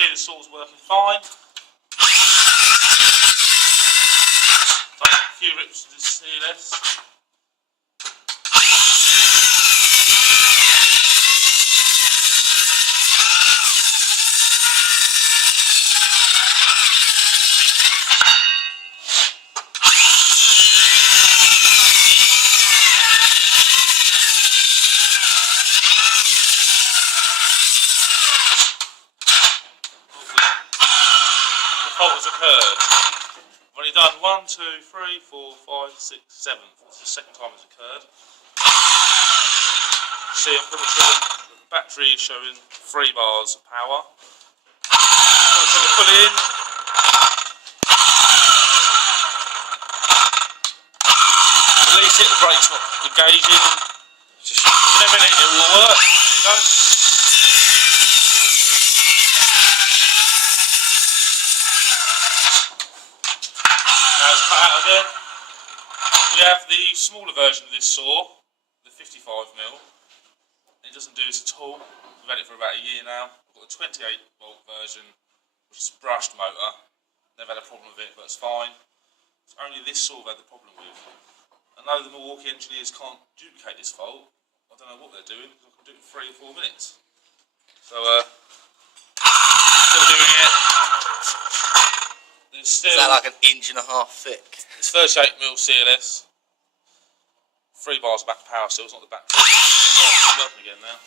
see the saw's working fine. Done a few rips to the CLS. Fault has occurred. I've only done 1, 2, 3, 4, 5, 6, 7. This is the second time it's occurred. See, I'm putting the battery is showing 3 bars of power. Pull the trigger fully in. Release it, the brake's not engaging. Just in a minute it will work. There you go. Now it's cut out again. We have the smaller version of this saw, the 55mm. It doesn't do this at all. We've had it for about a year now. I've got a 28V version, which is a brushed motor. Never had a problem with it, but it's fine. It's only this saw I've had the problem with. I know the Milwaukee engineers can't duplicate this fault. I don't know what they're doing, because I can do it in 3 or 4 minutes. So, still doing it. Is that like an 1.5 inches thick? It's 38mm CLS. 3 bars back power still, it's not the battery. It's working again now.